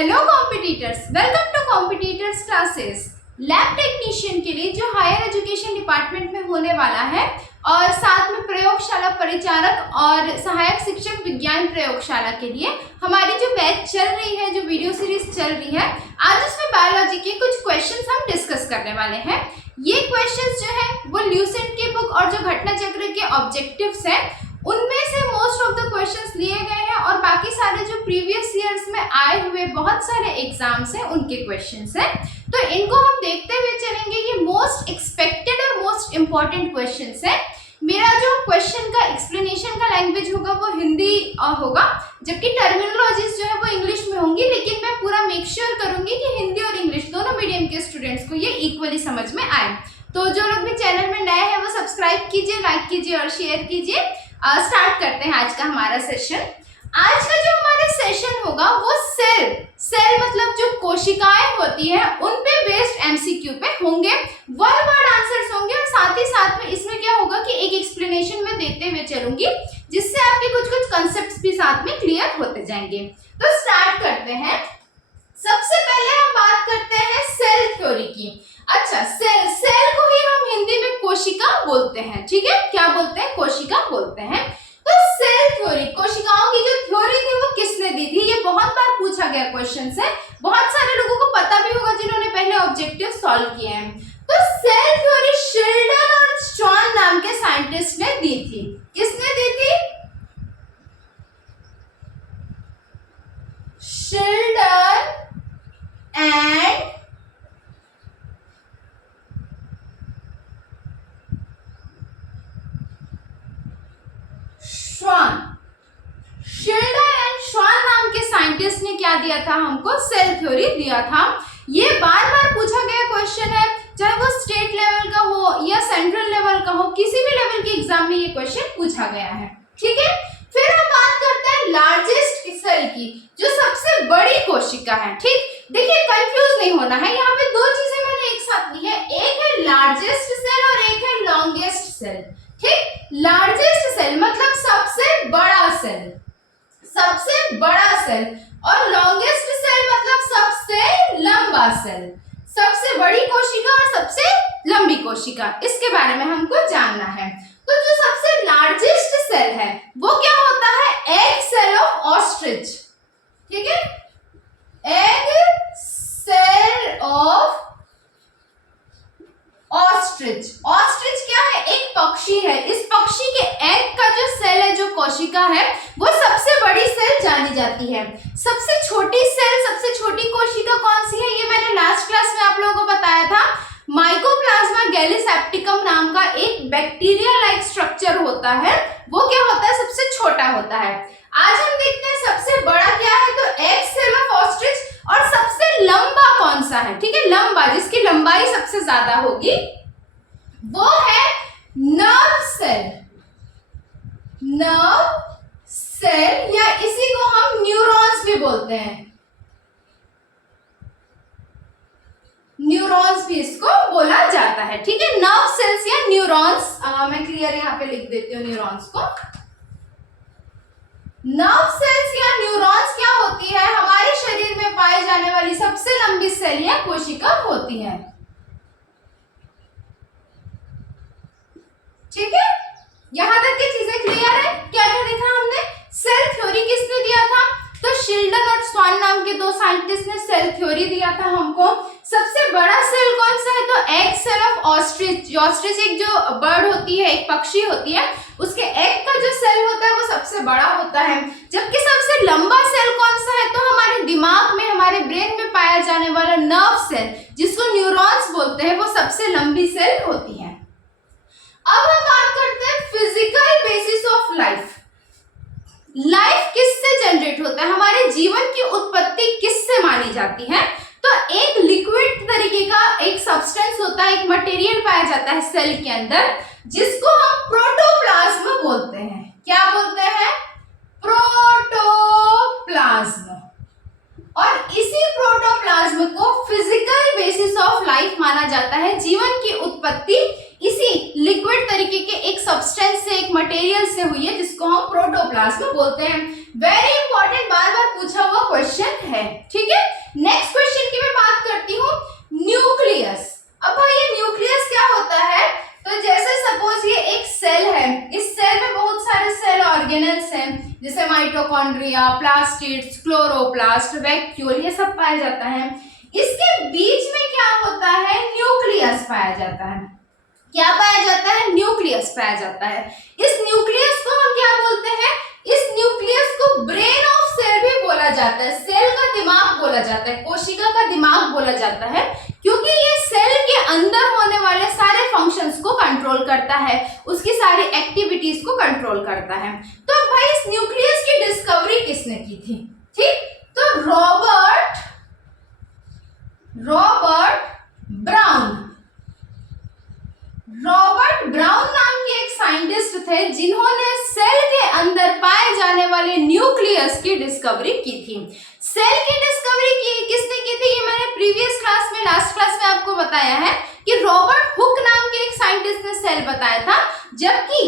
Hello competitors, welcome to competitors classes. Lab technician के लिए जो हायर एजुकेशन डिपार्टमेंट में होने वाला है और साथ में प्रयोगशाला परिचारक और सहायक शिक्षक विज्ञान प्रयोगशाला के लिए हमारी जो बैच चल रही है, जो वीडियो सीरीज चल रही है, आज उसमें बायोलॉजी के कुछ क्वेश्चंस हम डिस्कस करने वाले हैं। ये क्वेश्चंस जो है वो ल्यूसेंट की बुक और जो घटना चक्र के ऑब्जेक्टिव्स हैं उनमें से मोस्ट ऑफ द क्वेश्चंस लिए गए हैं और बाकी सारे जो प्रीवियस ईयर्स में आए हुए बहुत सारे एग्जाम्स हैं उनके क्वेश्चंस हैं। तो इनको हम देखते हुए चलेंगे। ये मोस्ट एक्सपेक्टेड और मोस्ट इंपॉर्टेंट क्वेश्चंस हैं। मेरा जो क्वेश्चन का एक्सप्लेनेशन का लैंग्वेज होगा वो हिंदी होगा, जबकि टर्मिनोलॉजीज जो है वो इंग्लिश में होंगी, लेकिन मैं पूरा मेक श्योर करूंगी कि हिंदी और इंग्लिश दोनों मीडियम के स्टूडेंट्स को ये इक्वली समझ में आए। तो जो लोग भी चैनल में नए हैं वो सब्सक्राइब कीजिए, लाइक कीजिए और शेयर कीजिए। स्टार्ट करते हैं आज का हमारा सेशन। आज का जो हमारा सेशन होगा वो सेल मतलब जो कोशिकाएं होती है उन पे बेस्ड एमसीक्यू पे होंगे। वन वर्ड आंसर्स होंगे और साथ ही साथ में इसमें क्या होगा कि एक एक्सप्लेनेशन में देते हुए चलूंगी, जिससे आपके कुछ कंसेप्ट्स भी साथ में क्लियर होते जाएंगे। तो स्टार्ट करते हैं। सबसे पहले हम बात करते हैं सेल थ्योरी की। अच्छा, सेल को ही हम हिंदी में कोशिका बोलते हैं, ठीक है? क्या बोलते हैं? कोशिका बोलते हैं। तो सेल थ्योरी, कोशिकाओं की जो थ्योरी थी वो किसने दी थी? ये बहुत बार पूछा गया क्वेश्चन है, बहुत सारे लोगों को पता भी होगा जिन्होंने पहले ऑब्जेक्टिव सॉल्व किए हैं। तो सेल थ्योरी शिल्डन और स्ट्रॉन नाम के साइंटिस्ट ने दी थी। किसने दी थी? शिल्डन एंड श्वान नाम के साइंटिस्ट ने क्या दिया था हमको? सेल थ्योरी दिया था। ये बार बार पूछा गया क्वेश्चन है, चाहे वो स्टेट लेवल का हो या सेंट्रल लेवल का हो, किसी भी लेवल के एग्जाम में ये क्वेश्चन पूछा गया है, ठीक है? फिर हम बात करते हैं लार्जेस्ट सेल की, जो सबसे बड़ी कोशिका है, ठीक? देखिए, कंफ्यूज नहीं होना है, यहाँ पे दो चीजें मैंने एक साथ ली है, एक है लार्जेस्ट सेल और एक है लॉन्गेस्ट सेल, ठीक? लार्जेस्ट सेल मतलब सबसे बड़ा सेल, सबसे बड़ा सेल, और लॉन्गेस्ट सेल मतलब सबसे लंबा सेल। सबसे बड़ी कोशिका और सबसे लंबी कोशिका, इसके बारे में हमको जानना है। तो जो सबसे लार्जेस्ट सेल है वो क्या होता है? एग सेल ऑफ ऑस्ट्रिच, ठीक है? Egg cell of ostrich. Ostrich क्या है? एक पक्षी है। इस पक्षी के एग का जो सेल है, जो कोशिका है, वो सबसे बड़ी सेल जानी जाती है। सबसे छोटी सेल, सबसे छोटी कोशिका कौन सी है? ये मैंने लास्ट क्लास में आप लोगों को बताया था। माइकोप्लाज्मा गैलीसेप्टिकम नाम का एक बैक्टीरिया लाइक स्ट्रक्चर होता है, वो क्या होता है? सबसे छोटा होता है। आज हम देखते हैं सबसे बड़ा क्या है। तो एग सेल ऑफ ऑस्ट्रिच। और सबसे लंबा कौन सा है? ठीक है, लंबा, जिसकी लंबाई सबसे ज्यादा होगी वो है नर्व सेल। नर्व सेल, या इसी को हम न्यूरॉन्स भी बोलते हैं, न्यूरॉन्स भी इसको बोला जाता है, ठीक है? नर्व सेल्स या न्यूरॉन्स, मैं क्लियर यहाँ पे लिख देती हूँ न्यूरॉन्स को। नर्व सेल्स या न्यूरॉन्स क्या होती है? हमारे शरीर में पाई जाने वाली सबसे लंबी सेल या कोशिका होती है, ठीक है? यहां तक की चीजें क्लियर है? क्या क्या देखा हमने? सेल थ्योरी किसने दिया था? तो शिल्डन और स्वान नाम के दो साइंटिस्ट ने सेल थ्योरी दिया था हमको। सबसे बड़ा सेल कौन सा है? तो egg cell of ostrich. Ostrich एक जो बर्ड होती है, एक पक्षी होती है, उसके एग का जो सेल होता है वो सबसे बड़ा होता है। जबकि सबसे लंबा सेल कौन सा है? तो हमारे दिमाग में, हमारे ब्रेन में पाया जाने वाला नर्व सेल, जिसको न्यूरॉन्स बोलते हैं, वो सबसे लंबी सेल होती है। अब हम बात करते हैं physical basis of life. Life किससे जनरेट होता है? हमारे जीवन की उत्पत्ति किससे मानी जाती है? तो एक लिक्विड तरीके का एक सब्सटेंस होता है, एक मटेरियल पाया जाता है सेल के अंदर, जिसको हम प्रोटोप्लाज्म बोलते हैं। क्या बोलते हैं? प्रोटोप्लाज्म। और इसी प्रोटोप्लाज्म को फिजिकल बेसिस ऑफ लाइफ माना जाता है। जीवन की उत्पत्ति इसी किसी लिक्विड तरीके के एक सब्सटेंस से, एक मटेरियल से हुई है, जिसको हम प्रोटोप्लाज्म बोलते हैं। वेरी इंपॉर्टेंट, बार बार पूछा हुआ क्वेश्चन है। ठीक है, नेक्स्ट क्वेश्चन की मैं बात करती हूँ, न्यूक्लियस। अब भाई ये न्यूक्लियस क्या होता है? तो जैसे सपोज ये एक सेल है, इस सेल में बहुत सारे सेल ऑर्गेनल्स हैं, जैसे माइटोकॉन्ड्रिया, प्लास्टिड्स, क्लोरोप्लास्ट, वैक्यूल, ये सब पाया जाता है। इसके बीच में क्या होता है? न्यूक्लियस पाया जाता है। क्या पाया जाता है? न्यूक्लियस पाया जाता है। इस न्यूक्लियस को हम क्या बोलते हैं? इस न्यूक्लियस को ब्रेन ऑफ सेल भी बोला जाता है, सेल का दिमाग बोला जाता है, कोशिका का दिमाग बोला जाता है, क्योंकि ये सेल के अंदर होने वाले सारे फंक्शंस को कंट्रोल करता है, उसकी सारी एक्टिविटीज को कंट्रोल करता है। तो भाई इस न्यूक्लियस की डिस्कवरी किसने की थी? ठीक, तो रॉबर्ट ब्राउन नाम के एक साइंटिस्ट थे, जिन्होंने सेल के अंदर पाए जाने वाले न्यूक्लियस की डिस्कवरी की थी। सेल की डिस्कवरी किसने की थी? ये मैंने प्रीवियस क्लास में, लास्ट क्लास में आपको बताया है कि रॉबर्ट हुक नाम के एक साइंटिस्ट ने सेल बताया था, जबकि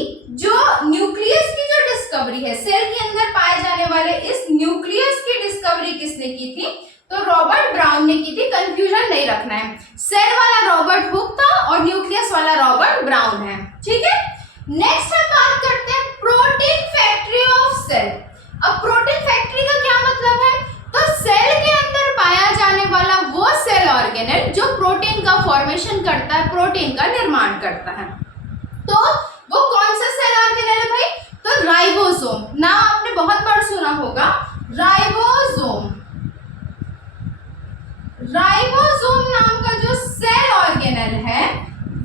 जो न्यूक्लियस की जो डिस्कवरी है, सेल के अंदर पाए जाने वाले इस न्यूक्लियस की डिस्कवरी किसने की थी? तो रॉबर्ट ब्राउन ने की थी। कंफ्यूजन नहीं रखना है, सेल वाला रॉबर्ट हुक था और न्यूक्लियस वाला रॉबर्ट ब्राउन है। ठीक है, नेक्स्ट हम बात करते हैं प्रोटीन फैक्ट्री ऑफ सेल। अब प्रोटीन फैक्ट्री का क्या मतलब है? तो सेल के अंदर पाया जाने वाला वो सेल ऑर्गेनेल जो प्रोटीन का फॉर्मेशन करता है, प्रोटीन का निर्माण करता है। तो वो कौन सा सेल ऑर्गेनेल है भाई? तो राइबोसोम, नाम आपने बहुत बार सुना होगा, राइबोसोम। राइबोसोम नाम का जो सेल ऑर्गेनेल है,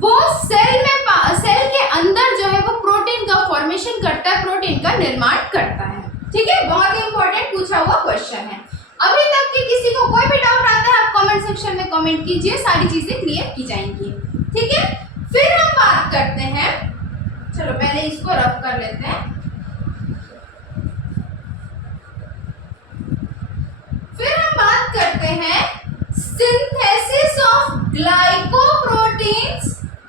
वो सेल के अंदर जो है वो प्रोटीन का फॉर्मेशन करता है, प्रोटीन का निर्माण करता है। ठीक है, बहुत ही इंपॉर्टेंट पूछा हुआ क्वेश्चन है। अभी तक के किसी को कोई भी डाउट आता है, आप कमेंट सेक्शन में कमेंट कीजिए, सारी चीजें क्लियर की जाएंगी। ठीक है, फिर हम बात करते हैं, चलो पहले इसको रफ कर लेते हैं। फिर हम बात करते हैं synthesis of glycoproteins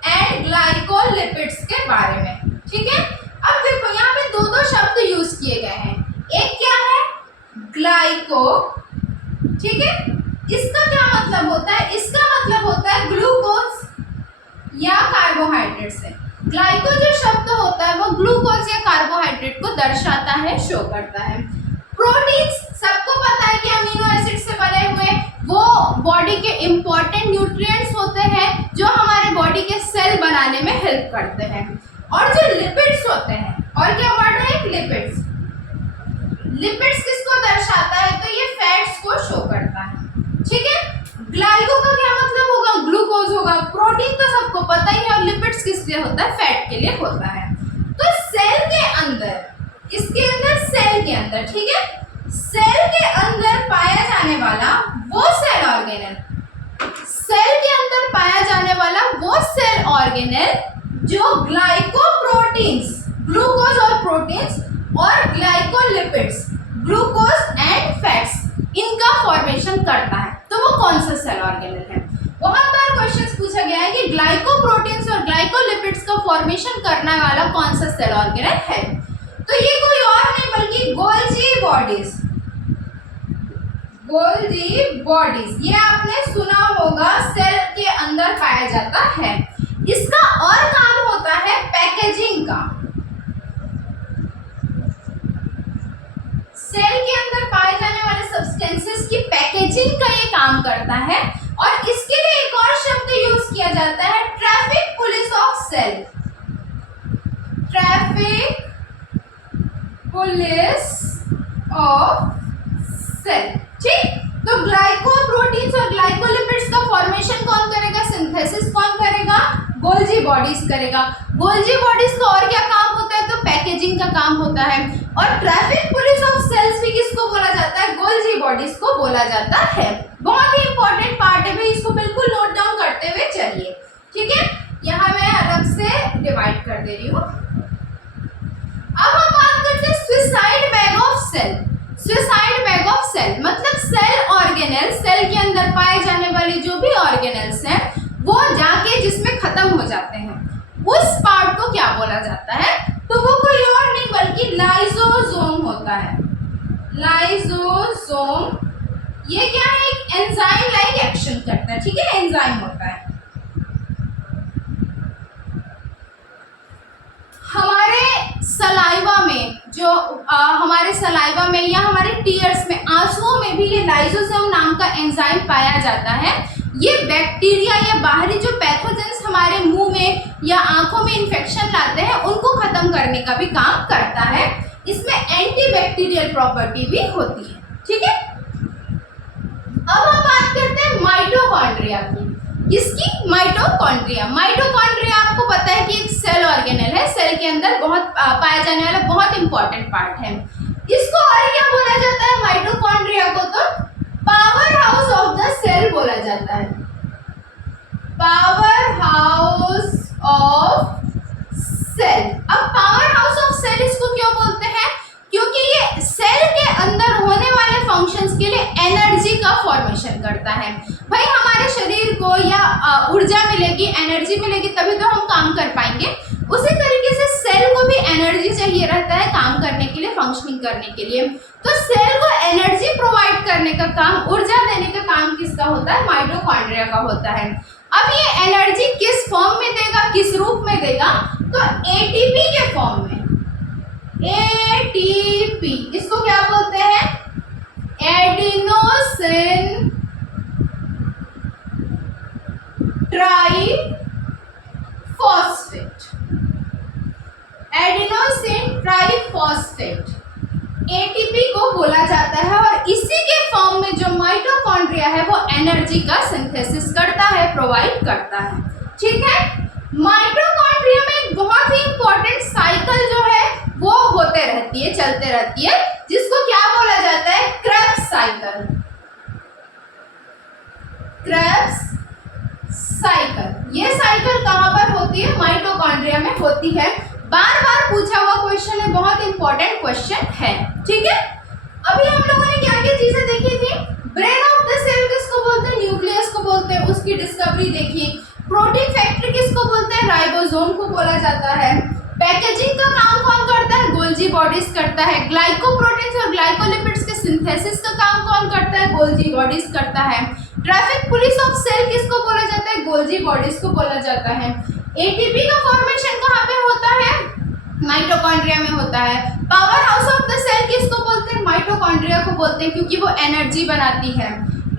and glycolipids के बारे में। ठीक है, अब देखो यहाँ पे दो शब्द यूज किए गए हैं, एक क्या है? ग्लाइको। ठीक है, इसका क्या मतलब होता है? इसका मतलब होता है ग्लूकोज या कार्बोहाइड्रेट से। ग्लाइको जो शब्द होता है वो ग्लूकोज या कार्बोहाइड्रेट को दर्शाता है, शो करता है। प्रोटीन्स सबको पता है कि अमीनो एसिड से बने हुए वो बॉडी के इंपॉर्टेंट न्यूट्रिएंट्स होते हैं, जो हमारे बॉडी के सेल बनाने में हेल्प करते हैं। और जो लिपिड्स होते हैं, और क्या वर्ड है? लिपिड्स। लिपिड्स किसको दर्शाता है? तो ये फैट्स को शो करता है। ठीक है, ग्लाइको का क्या मतलब होगा? ग्लूकोज होगा। प्रोटीन तो सबको पता ही है, और लिपिड्स किस लिए होता है? फैट के लिए होता है। तो सेल के अंदर, इसके अंदर, सेल के अंदर, ठीक है, सेल के अंदर पाया जाने वाला वो सेल ऑर्गेनेल, सेल के अंदर पाया जाने वाला वो सेल ऑर्गेनेल जो ग्लाइकोप्रोटीन्स, ग्लूकोज और प्रोटीन्स, और ग्लाइकोलिपिड्स, ग्लूकोज एंड फैट्स, इनका फॉर्मेशन करता है। तो वो कौन सा सेल ऑर्गेनेल है? बहुत बार क्वेश्चंस पूछा गया है कि ग्लाइकोप्रोटीन्स और ग्लाइकोलिपिड्स का फॉर्मेशन करने वाला कौन सा सेल ऑर्गेनेल है? तो ये कोई और नहीं बल्कि गोल्जी बॉडीज। गोल्जी बॉडीज, ये आपने सुना होगा, सेल के अंदर पाया जाता है। इसका और काम होता है पैकेजिंग का। सेल के अंदर पाए जाने वाले सब्सटेंसेस की पैकेजिंग का ये काम करता है। और इसके लिए एक और शब्द यूज किया जाता है, traffic police of cell. Traffic police of cell. ठीक, तो ग्लाइकोप्रोटीन्स और ग्लाइकोलिपिड्स का फॉर्मेशन कौन करेगा? सिंथेसिस कौन करेगा? गोल्जी बॉडीज करेगा। गोल्जी बॉडीज का और क्या काम होता है? तो पैकेजिंग का काम होता है। और ट्रैफिक पुलिस ऑफ सेल्स भी किसको बोला जाता है? गोल्जी बॉडीज को बोला जाता है। बहुत ही इंपॉर्टेंट पार्ट है भाई, इसको बिल्कुल नोट डाउन करते हुए चलिए। ठीक है, यहाँ मैं अलग से डिवाइड कर दे रही हूँ। अब हम बात करते हैं suicide bag of cell. Suicide bag of cell मतलब सेल ऑर्गेनेल, सेल के पाए जाने वाले जो भी ऑर्गेनेल्स हैं वो जाके जिसमें खत्म हो जाते हैं उस पार्ट को क्या बोला जाता है? तो वो कोई और नहीं बल्कि लाइसोसोम होता है। लाइसोसोम ये क्या है? एक एंजाइम लाइक एक्शन करता है, ठीक है, एंजाइम होता है। हमारे सलाइवा में जो हमारे सलाइवा में या हमारे टीयर्स में, आंसुओं में भी ये लाइसोसोम नाम का एंजाइम पाया जाता है। ये बैक्टीरिया या बाहरी जो पैथोजेंस हमारे मुंह में या आंखों में इन्फेक्शन लाते हैं उनको खत्म करने का भी काम करता है। इसमें एंटीबैक्टीरियल प्रॉपर्टी भी होती है, ठीक है। अब हम बात करते हैं माइटोकॉन्ड्रिया की। किसकी? माइटोकॉन्ड्रिया। माइटोकॉन्ड्रिया आपको पता है कि एक सेल ऑर्गेनेल है, सेल के अंदर बहुत पाया जाने वाला बहुत इंपॉर्टेंट पार्ट है। इसको और क्या बोला जाता है माइटोकॉन्ड्रिया को? तो power house of the cell बोला जाता है। Power house of cell. अब पावर हाउस ऑफ सेल इसको क्यों बोलते हैं? क्योंकि ये सेल के अंदर होने वाले फंक्शंस के लिए एनर्जी का फॉर्मेशन करता है। भाई हमारे शरीर को या ऊर्जा मिलेगी, एनर्जी मिलेगी तभी तो हम काम कर पाएंगे। उसी तरीके से सेल को भी एनर्जी चाहिए रहता है काम करने के लिए, फंक्शनिंग करने के लिए। तो सेल को एनर्जी प्रोवाइड करने का काम, ऊर्जा देने का काम किसका होता है? माइटोकॉन्ड्रिया का होता है। अब ये एनर्जी किस फॉर्म में देगा, किस रूप में देगा? तो एटीपी के फॉर्म में। एटीपी इसको क्या बोलते हैं? Adenosine triphosphate. Adenosine triphosphate ATP को बोला जाता है और इसी के फॉर्म में जो माइटोकॉन्ड्रिया है वो एनर्जी का सिंथेसिस करता है, प्रोवाइड करता है, ठीक है। माइटोकॉन्ड्रिया में एक बहुत ही इंपॉर्टेंट साइकिल जो है वो होते रहती है, चलते रहती है, जिसको क्या बोला जाता है? Krebs cycle. Krebs cycle. ये साइकिल कहाँ पर होती है? माइटोकॉन्ड्रिया में होती है। बार बार पूछा हुआ क्वेश्चन है, बहुत इंपॉर्टेंट क्वेश्चन है, ठीक है। अभी हम लोगों ने क्या क्या चीजें देखी थी? ब्रेन ऑफ द सेल किसको बोलते हैं? न्यूक्लियस को बोलते हैं, उसकी डिस्कवरी देखी। प्रोटीन फैक्ट्री किसको बोलते हैं? राइबोसोम को बोला जाता है। पैकेजिंग का काम कौन करता है? गोल्जी बॉडीज करता है। ग्लाइकोप्रोटीन्स और ग्लाइकोलिपिड्स के सिंथेसिस का काम कौन करता है? गोल्जी बॉडीज करता है। ट्रैफिक पुलिस ऑफ सेल किसको बोला जाता है? गोल्जी बॉडीज को बोला जाता है। एटीपी का फॉर्मेशन कहाँ पे होता है? माइटोकॉन्ड्रिया में होता है। Power house of the cell किसको बोलते हैं? माइटोकॉन्ड्रिया को बोलते हैं क्योंकि वो एनर्जी बनाती है।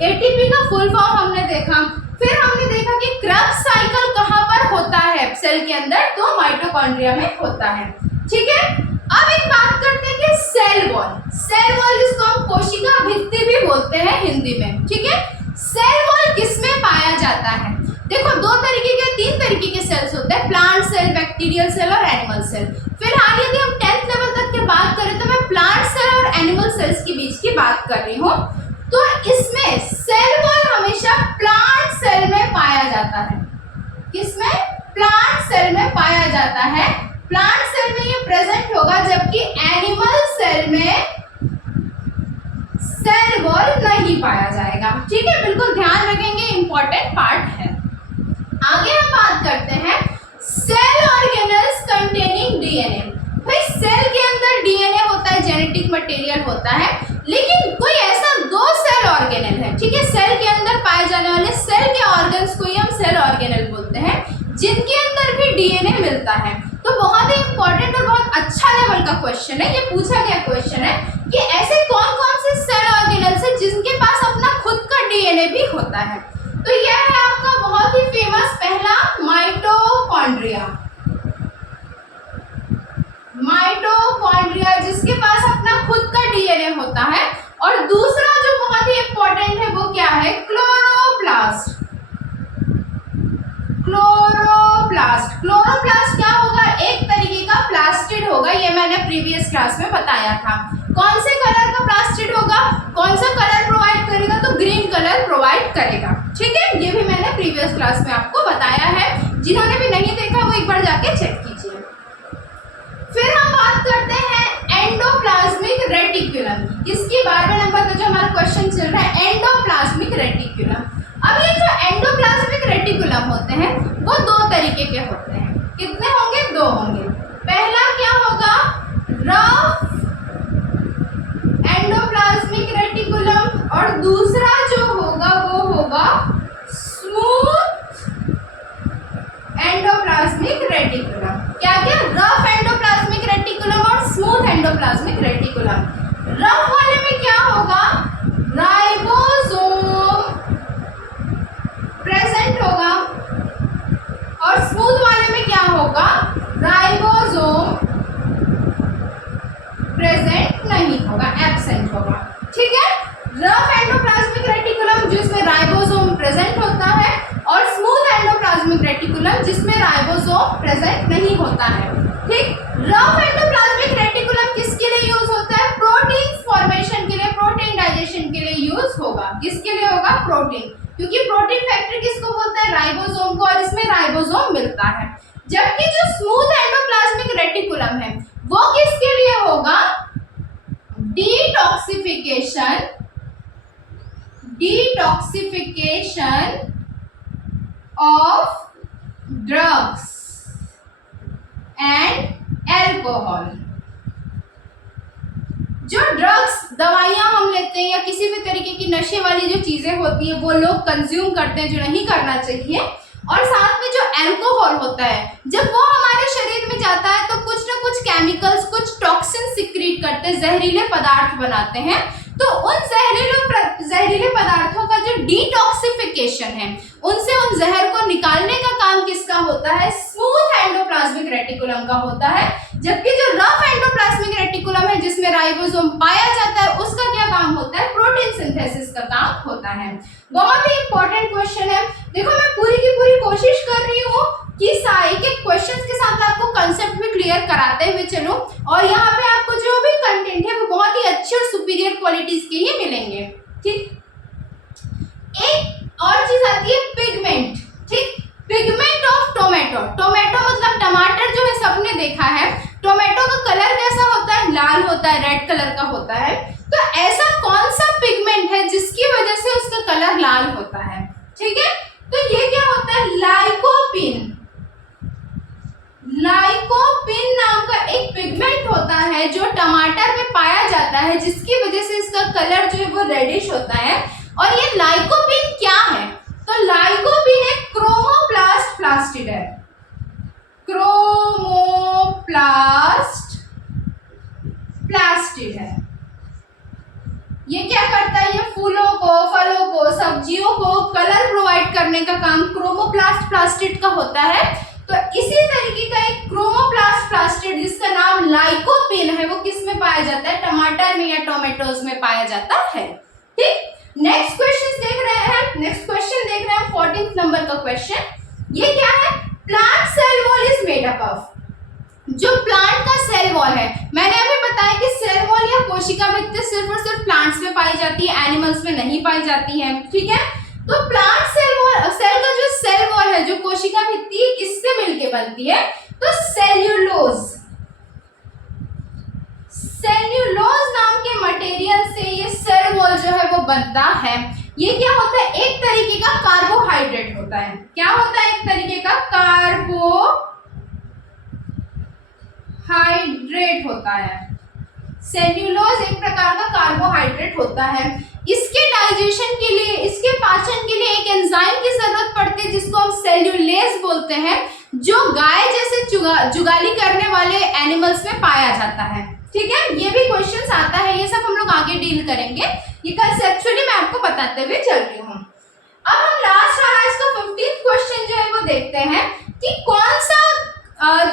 एटीपी का फुल फॉर्म हमने देखा। फिर हमने देखा कि क्रेब्स साइकिल कहाँ पर होता है सेल के अंदर? तो माइटोकॉन्ड्रिया में होता है, ठीक है। अब एक बात करते हैं कि सेल वॉल। सेल वॉल जिसको हम कोशिका भित्ति भी बोलते हैं हिंदी में, ठीक है। सेल वॉल किसमें पाया जाता है? देखो दो तरीके के, तीन तरीके के सेल्स होते हैं, प्लांट सेल, बैक्टीरियल सेल और एनिमल सेल। फिलहाल यदि हम 10th लेवल तक की बात करें तो मैं प्लांट सेल और एनिमल सेल्स के बीच की बात कर रही हूँ। तो इसमें सेल वॉल हमेशा प्लांट सेल में पाया जाता है। किसमें? प्लांट सेल में पाया जाता है। प्लांट सेल में ये प्रेजेंट होगा, जबकि एनिमल सेल में सेल वॉल नहीं पाया जाएगा, ठीक है। बिल्कुल ध्यान रखेंगे, इंपॉर्टेंट पार्ट है। आगे हम बात करते हैं सेल ऑर्गेनेल्स कंटेनिंग डीएनए। भाई सेल के अंदर डीएनए होता है, जेनेटिक मटेरियल होता है, लेकिन कोई ऐसा दो सेल ऑर्गेनेल है, ठीक है। सेल के अंदर पाए जाने वाले सेल के ऑर्गन्स को ही हम सेल ऑर्गेनेल बोलते हैं, जिनके अंदर भी डीएनए मिलता है। तो बहुत ही इंपॉर्टेंट और बहुत अच्छा लेवल का क्वेश्चन है, ये पूछा गया क्वेश्चन है कि ऐसे कौन कौन से सेल ऑर्गेनेल्स है जिनके पास अपना खुद का डीएनए भी होता है। तो यह है आपका बहुत ही फेमस पहला माइटोकॉन्ड्रिया। माइटोकॉन्ड्रिया जिसके पास अपना खुद का डीएनए होता है। और दूसरा जो बहुत ही इंपॉर्टेंट है वो क्या है? क्लोरोप्लास्ट। क्लोरोप्लास्ट। क्लोरोप्लास्ट क्या होगा? एक तरीके का प्लास्टिड होगा, ये मैंने प्रीवियस क्लास में बताया था। कौन से कलर का प्लास्टिड होगा? कौन सा कलर प्रोवाइड करेगा? तो ग्रीन कलर प्रोवाइड करेगा, ठीक है। ये भी मैंने प्रीवियस क्लास में आपको बताया है, जिन्होंने भी नहीं देखा वो एक बार जाके चेक कीजिए। फिर हम बात करते हैं एंडोप्लाज्मिक रेटिकुलम की। इसकी 12वें नंबर का जो हमारा क्वेश्चन चल रहा है, एंडोप्लाज्मिक रेटिकुलम। अब ये जो एंडोप्लाज्मिक रेटिकुलम होते हैं वो दो तरीके के होते हैं। कितने रफ वाले में क्या होगा, राइबोसोम प्रेजेंट होगा, और स्मूथ वाले में क्या होगा, राइबोसोम प्रेजेंट नहीं होगा, एब्सेंट होगा। ठीक है, रफ एंडोप्लाज्मिक रेटिकुलम जिसमें राइबोसोम प्रेजेंट होता है, और स्मूथ एंडोप्लाज्मिक रेटिकुलम जिसमें राइबोसोम प्रेजेंट नहीं होता है। ठीक, रफ एंडोप्लाज्मिक रेटिकुलम किसके लिए यूज होता है, प्रोटीन फॉर्मेशन के लिए, प्रोटीन डाइजेशन के लिए यूज होगा। किसके लिए होगा, प्रोटीन, क्योंकि प्रोटीन फैक्टर किसको बोलते हैं, राइबोसोम को, और इसमें राइबोसोम मिलता है। जबकि जो स्मूथ एंडोप्लाज्मिक रेटिकुलम है वो किसके लिए होगा, detoxification of drugs and alcohol. जो ड्रग्स, दवाइयां हम लेते हैं या किसी भी तरीके की नशे वाली जो चीजें होती है वो लोग कंज्यूम करते हैं जो नहीं करना चाहिए, और साथ में जो अल्कोहल होता है जब वो हमारे शरीर में जाता है तो कुछ ना कुछ केमिकल्स, कुछ टॉक्सिन सिक्रीट करते हैं, जहरीले पदार्थ बनाते हैं। तो उन जहरीले पदार्थों का जो डिटॉक्सिफिकेशन है, उनसे उन जहर को निकालने का काम किसका होता है, स्मूथ एंडोप्लाज्मिक रेटिकुलम का होता है। जबकि जो रफ एंडोप्लाज्मिक रेटिकुलम है जिसमें राइबोसोम पाया जाता है, उसका क्या काम होता है, प्रोटीन सिंथेसिस का काम होता है। बहुत ही इंपॉर्टेंट क्वेश्चन है। देखो मैं पूरी की पूरी कोशिश कर रही हूँ कि सारे के क्वेश्चंस के साथ आपको कंसेप्ट भी क्लियर कराते हुए चलो, और यहाँ पे आपको जो भी कंटेंट है वो बहुत ही अच्छे और सुपीरियर क्वालिटीज के ही मिलेंगे। ठीक, एक और चीज आती है पिगमेंट। ठीक, पिगमेंट ऑफ टोमेटो। टोमेटो मतलब टमाटर जो है सबने देखा है, टोमेटो का कलर कैसा होता है, लाल होता है, रेड कलर का होता है। तो ऐसा कौन सा पिगमेंट है जिसकी वजह से उसका कलर लाल होता है। ठीक है, तो ये क्या होता है, लाइकोपिन। लाइकोपिन नाम का एक पिगमेंट होता है जो टमाटर में पाया जाता है, जिसकी वजह से इसका कलर जो है वो रेडिश होता है। और ये लाइकोपिन क्या है, तो लाइकोपिन एक क्रोमोप्लास्ट प्लास्टिड है, क्रोमोप्लास्ट प्लास्टिड है। ये क्या करता है, ये फूलों को, फलों को, सब्जियों को कलर प्रोवाइड करने का काम क्रोमोप्लास्ट प्लास्टिड का होता है। तो इसी तरीके का एक क्रोमोप्लास्ट प्लास्टिड जिसका नाम लाइकोपिन है, वो किस में पाया जाता है, टमाटर में या टोमेटोज में पाया जाता है। ठीक, नेक्स्ट क्वेश्चन देख रहे हैं, नेक्स्ट क्वेश्चन देख रहे हैं 14th नंबर का क्वेश्चन। ये क्या है, plant cell wall is made up of. जो प्लांट का सेल वॉल है, मैंने अभी बताया कि सेल वॉल या कोशिका भित्ति सिर्फ और सिर्फ प्लांट्स में पाई जाती है, एनिमल्स में नहीं पाई जाती है। ठीक है, तो प्लांट सेल वॉल, सेल का जो सेल वॉल है, जो कोशिका भित्ति है, किससे मिलके बनती है, तो सेल्यूलोज। सेल्यूलोज नाम के मटेरियल से ये सेल वॉल जो है वो बनता है। ये क्या होता है, एक तरीके का कार्बोहाइड्रेट होता है। क्या होता है, एक तरीके का कार्बोहाइड्रेट होता है। सेल्यूलोज एक प्रकार का कार्बोहाइड्रेट होता है। इसके डाइजेशन के लिए, इसके पाचन के लिए एक एंजाइम की जरूरत पड़ती है जिसको हम सेल्यूलेज बोलते हैं, जो गाय जैसे जुगाली करने वाले एनिमल्स में पाया जाता है। ठीक है, ये भी क्वेश्चन आता है, ये सब हम लोग आगे डील करेंगे। ये कंसेप्चुअली मैं आपको बताते हुए चल रही हूँ। अब हम लास्ट वाला इसका 15th क्वेश्चन जो है वो देखते हैं कि कौन सा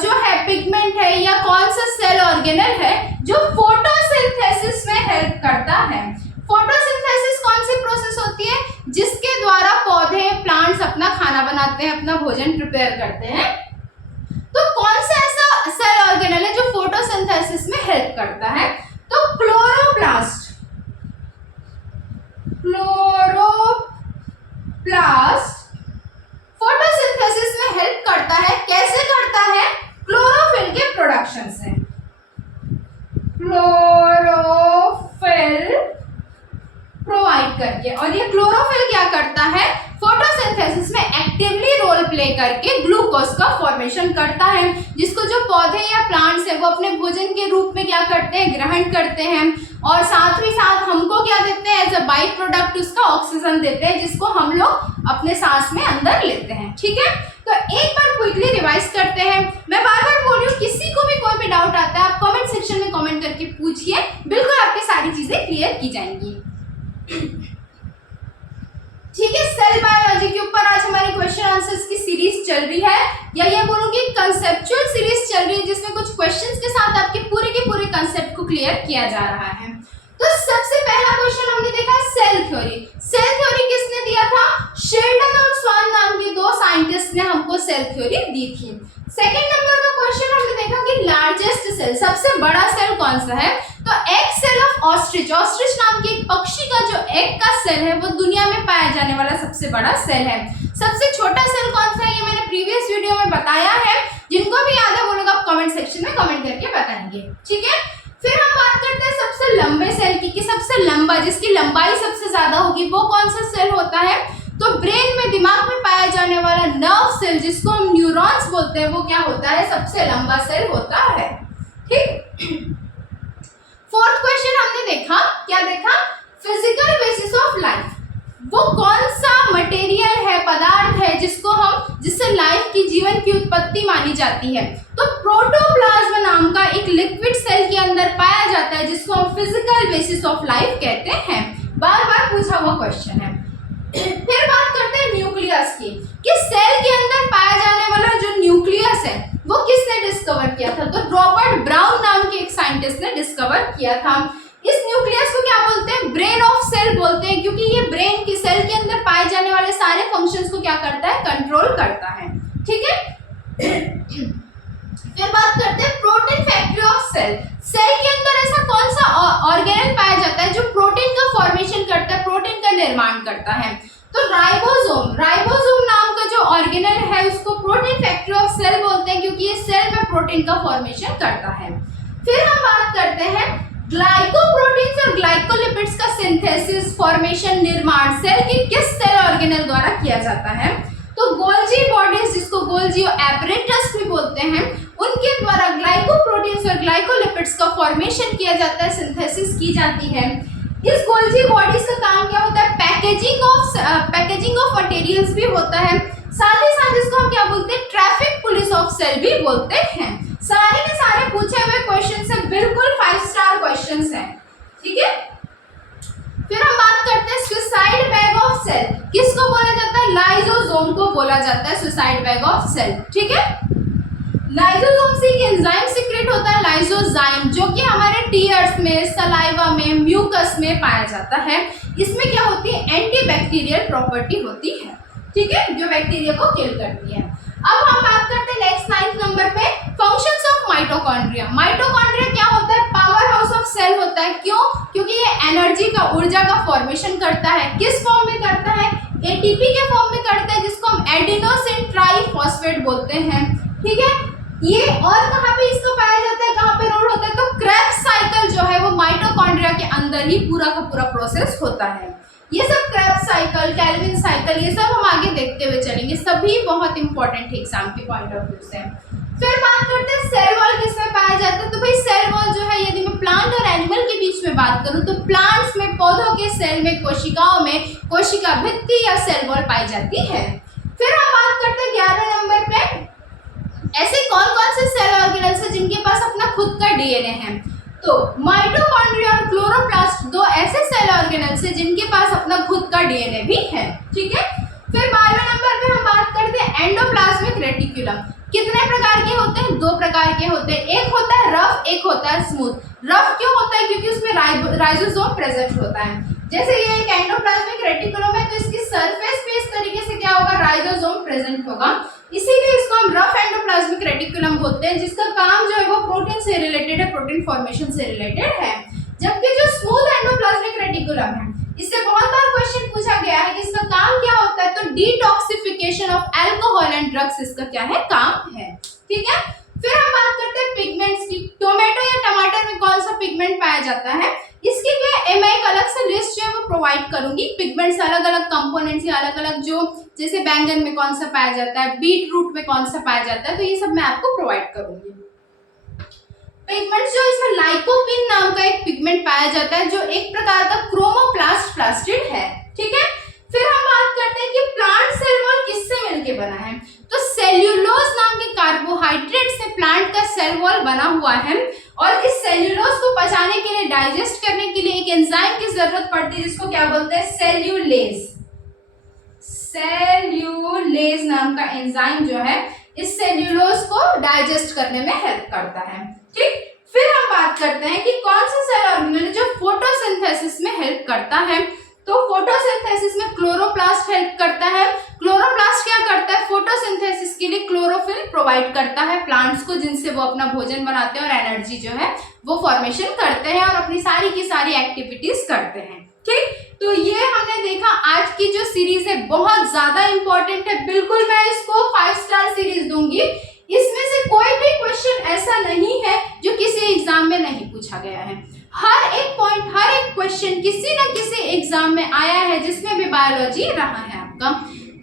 जो है पिगमेंट है या कौन सा सेल ऑर्गेनल है जो फोटोसिंथेसिस में हेल्प करता है। फोटोसिंथेसिस कौन सी प्रोसेस होती है, जिसके द्वारा पौधे, प्लांट्स अपना खाना बनाते हैं, अपना भोजन प्रिपेयर करते हैं। तो कौन सा ऐसा सेल ऑर्गेनल है जो फोटोसिंथेसिस में हेल्प करता है, तो क्लोरोप्लास्ट। फोटोसिंथेसिस में हेल्प करता है। कैसे करता है, क्लोरोफिल के प्रोडक्शन से। क्लोरोफिल प्रोवाइड करके, और ये क्लोरोफिल क्या करता है, फोटोसिंथेसिस में एक्टिवली रोल प्ले करके ग्लूकोज का फॉर्मेशन करता है, जिसको जो पौधे या प्लांट्स है वो अपने भोजन के रूप में क्या करते हैं, ग्रहण करते हैं, और साथ ही साथ हमको क्या देते हैं, एज अ बाई प्रोडक्ट उसका ऑक्सीजन देते हैं, जिसको हम लोग अपने सांस में अंदर लेते हैं। ठीक है, तो एक बार क्विकली रिवाइज करते हैं। मैं बार बार बोल रही हूँ, किसी को भी कोई भी डाउट आता है आप कमेंट सेक्शन में कमेंट करके पूछिए, बिल्कुल आपकी सारी चीजें क्लियर की जाएंगी। ठीक है, सेल बायोलॉजी के ऊपर आज हमारी क्वेश्चन आंसर्स की सीरीज चल रही है, या ये बोलूंगी कंसेप्चुअल सीरीज चल रही है, जिसमें कुछ क्वेश्चंस के साथ आपके पूरे के पूरे कंसेप्ट को क्लियर किया जा रहा है। तो सबसे पहला क्वेश्चन हमने देखा सेल थ्योरी। सेल थ्योरी किसने दिया था? शेल्डन और स्वान नाम के दो साइंटिस्ट ने हमको सेल थ्योरी दी थी। सेकंड नंबर का क्वेश्चन हमने देखा कि लार्जेस्ट सेल, सबसे बड़ा सेल कौन सा है? तो egg cell of ostrich, ostrich नाम के एक पक्षी का जो एग का सेल है वो दुनिया में पाया जाने वाला सबसे बड़ा सेल है। सबसे छोटा सेल कौन सा है ये मैंने प्रीवियस वीडियो में बताया है, जिनको भी याद है वो लोग आप कमेंट सेक्शन में कमेंट करके बताएंगे। ठीक है, फिर हम बात करते हैं सबसे लंबे सेल की, कि सबसे लंबा, जिसकी लंबाई सबसे ज्यादा होगी, वो कौन सा सेल होता है? तो ब्रेन में, दिमाग में पाया जाने वाला नर्व सेल, जिसको हम न्यूरॉन्स बोलते हैं, वो क्या होता है? सबसे लंबा सेल होता है। ठीक, फोर्थ क्वेश्चन हमने देखा, क्या देखा? Physical basis of life. वो कौन सा मटेरियल है, पदार्थ है, जिससे लाइफ की, जीवन की उत्पत्ति मानी जाती है? तो प्रोटोप्लाज्म नाम का एक लिक्विड सेल के अंदर पाया जाता है, जिसको हम फिजिकल बेसिस ऑफ लाइफ कहते हैं। बार बार पूछा हुआ क्वेश्चन है। फिर बात करते हैं न्यूक्लियस की, कि सेल के अंदर पाया जाने वाला जो न्यूक्लियस है वो किसने डिस्कवर किया था? तो रॉबर्ट ब्राउन नाम के एक साइंटिस्ट ने डिस्कवर किया था। इस न्यूक्लियस को क्या बोलते हैं? ब्रेन ऑफ सेल बोलते हैं, क्योंकि ये ब्रेन की, सेल के अंदर पाए जाने वाले सारे फंक्शंस को क्या करता है? कंट्रोल करता है। ठीक है, फिर बात करते हैं protein factory of cell. Cell के अंदर ऐसा कौन सा ऑर्गेनेल पाया जाता है जो प्रोटीन का फॉर्मेशन करता है, प्रोटीन का निर्माण करता है? तो राइबोसोम, राइबोसोम नाम का जो ऑर्गेनेल है उसको प्रोटीन फैक्ट्री ऑफ सेल बोलते हैं, क्योंकि ये सेल में प्रोटीन का फॉर्मेशन करता है। फिर हम बात करते हैं ग्लाइकोप्रोटीन्स और ग्लाइकोलिपिड्स का सिंथेसिस, फॉर्मेशन, निर्माण सेल के किस सेल ऑर्गेनेल द्वारा किया जाता है? तो गोल्जी बॉडीज, जिसको गोल्जी एपरेटस भी बोलते हैं, उनके द्वारा ग्लाइकोप्रोटीन्स और ग्लाइकोलिपिड्स का फॉर्मेशन किया जाता है, सिंथेसिस की जाती है। इस गोल्जी बॉडीज का काम क्या होता है? पैकेजिंग ऑफ मटेरियल्स भी होता है। साथ ही साथ इसको हम क्या बोलते हैं? ट्रैफिक पुलिस ऑफ सेल भी बोलते हैं। सारे के सारे पूछे हुए क्वेश्चंस हैं, बिल्कुल 5 स्टार क्वेश्चंस हैं। ठीक है, फिर हम बात करते हैं सुसाइड बैग ऑफ सेल। किसको बोला जाता है? लाइसोसोम को बोला जाता है सुसाइड बैग ऑफ सेल। ठीक है, लाइसोसोम से एक एंजाइम सीक्रेट होता है, लाइसोजाइम, जो कि हमारे टीयर्स में, सलाइवा में, म्यूकस में पाया जाता है। इसमें क्या होती है? एंटीबैक्टीरियल प्रॉपर्टी होती है। ठीक है, जो बैक्टीरिया को किल करती है। अब हम बात करते हैं नेक्स्ट 9th नंबर पे, फंक्शंस ऑफ माइटोकॉन्ड्रिया। माइटोकॉन्ड्रिया क्या होता है? पावर हाउस ऑफ सेल होता है। क्यों? क्योंकि ये एनर्जी का, ऊर्जा का फॉर्मेशन करता है। किस फॉर्म में करता है? एटीपी के फॉर्म में करता है, जिसको हम एडिनोसिन ट्राइफॉस्फेट बोलते हैं। ठीक है, ये और कहाँ पे इसको पाया जाता है, कहाँ पे रोल होता है? तो क्रेब्स साइकिल जो है वो माइटोकॉन्ड्रिया के अंदर ही पूरा का पूरा प्रोसेस होता है। ये सब क्रेब्स साइकिल, कैल्विन साइकिल, ये सब हम आगे देखते हुए चलेंगे, सभी बहुत इंपॉर्टेंट है एग्जाम के पॉइंट ऑफ व्यू से। फिर बात करते हैं सेल वॉल किसमें पाया जाता है? तो भाई सेल वॉल जो है, यदि मैं प्लांट और एनिमल के बीच में बात करूं तो प्लांट्स में, पौधों के सेल में, कोशिकाओं में कोशिका भित्ति या सेल वॉल पाई जाती है। फिर हम बात करते हैं 11 नंबर पे, ऐसे कौन कौन से सेल ऑर्गेनेल्स हैं जिनके पास अपना खुद का डीएनए है? तो माइटोकॉन्ड्रिया और क्लोरोप्लास्ट दो ऐसे सेल ऑर्गेनेल्स हैं जिनके पास अपना खुद का डीएनए भी है। ठीक है, फिर 12वें नंबर पे हम बात करते हैं एंडोप्लाज्मिक रेटिकुलम। कितने प्रकार के होते हैं? 2 प्रकार के होते हैं, एक होता है रफ, एक होता है स्मूथ। रफ क्यों होता है? क्योंकि उसमें राइबोसोम प्रेजेंट होता है। जैसे ये एक एंडोप्लाज्मिक रेटिकुलम है, तो इसकी सरफेस पे इस तरीके से क्या होगा? राइबोसोम प्रेजेंट होगा, इसीलिए इसको हम रफ एंडोप्लाज्मिक रेटिकुलम बोलते हैं, जिसका काम जो है वो प्रोटीन से रिलेटेड है, प्रोटीन फॉर्मेशन से रिलेटेड है। जबकि जो स्मूथ एंडोप्लाज्मिक रेटिकुलम है, इससे बहुत बार क्वेश्चन पूछा गया है कि इसका काम क्या होता है? तो detoxification of alcohol and drugs इसका क्या है? काम है। ठीक है, फिर हम बात करते हैं पिगमेंट्स की। टोमेटो या टमाटर में कौन सा पिगमेंट पाया जाता है? इसकी मैं एक अलग से लिस्ट जो है वो प्रोवाइड करूंगी, पिगमेंट्स अलग अलग कंपोनेंट्स या अलग अलग, जो जैसे बैंगन में कौन सा पाया जाता है, बीट रूट में कौन सा पाया जाता है, तो ये सब मैं आपको प्रोवाइड करूंगी। पिगमेंट्स जो, इसमें लाइकोपीन नाम का एक पिगमेंट पाया जाता है, जो एक प्रकार का क्रोमोप्लास्ट प्लास्टिड है। ठीक है, फिर हम बात करते हैं कि प्लांट सेल वॉल किससे मिलके बना है? तो सेल्यूलोज नाम के कार्बोहाइड्रेट से प्लांट का सेल वॉल बना हुआ है, और इस सेल्यूलोज को पचाने के लिए, डाइजेस्ट करने के लिए एक एक एंजाइम की जरूरत पड़ती है जिसको क्या बोलते हैं, सेल्यूलेज। सेल्यूलेज नाम का एंजाइम जो है इस सेल्यूलोज को डाइजेस्ट करने में हेल्प करता है। ठीक, फिर हम बात करते हैं कि कौन सा सेल ऑर्गेनेल जो फोटोसिंथेसिस में हेल्प करता है। तो फोटोसिंथेसिस में क्लोरोप्लास्ट हेल्प करता है। क्लोरोप्लास्ट क्या करता है, फोटोसिंथेसिस के लिए क्लोरोफिल प्रोवाइड करता है प्लांट्स को, जिनसे वो अपना भोजन बनाते हैं और एनर्जी जो है वो फॉर्मेशन करते हैं और अपनी सारी की सारी एक्टिविटीज करते हैं। ठीक, तो ये हमने देखा आज की जो सीरीज है बहुत ज्यादा इंपॉर्टेंट है, बिल्कुल मैं इसको 5 स्टार सीरीज दूंगी। इसमें से कोई भी क्वेश्चन ऐसा नहीं है जो किसी एग्जाम में नहीं पूछा गया है। हर एक पॉइंट, हर एक क्वेश्चन किसी न किसी एग्जाम में आया है जिसमें भी बायोलॉजी रहा है आपका।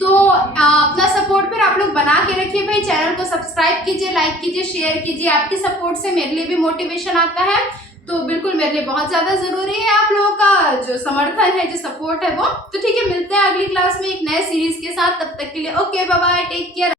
तो अपना सपोर्ट फिर आप लोग बना के रखिए भाई, चैनल को सब्सक्राइब कीजिए, लाइक कीजिए, शेयर कीजिए। आपकी सपोर्ट से मेरे लिए भी मोटिवेशन आता है, तो बिल्कुल मेरे लिए बहुत ज्यादा जरूरी है आप लोगों का जो समर्थन है, जो सपोर्ट है वो। तो ठीक है, मिलते हैं अगली क्लास में एक नए सीरीज के साथ। तब तक के लिए okay, bye bye, take care.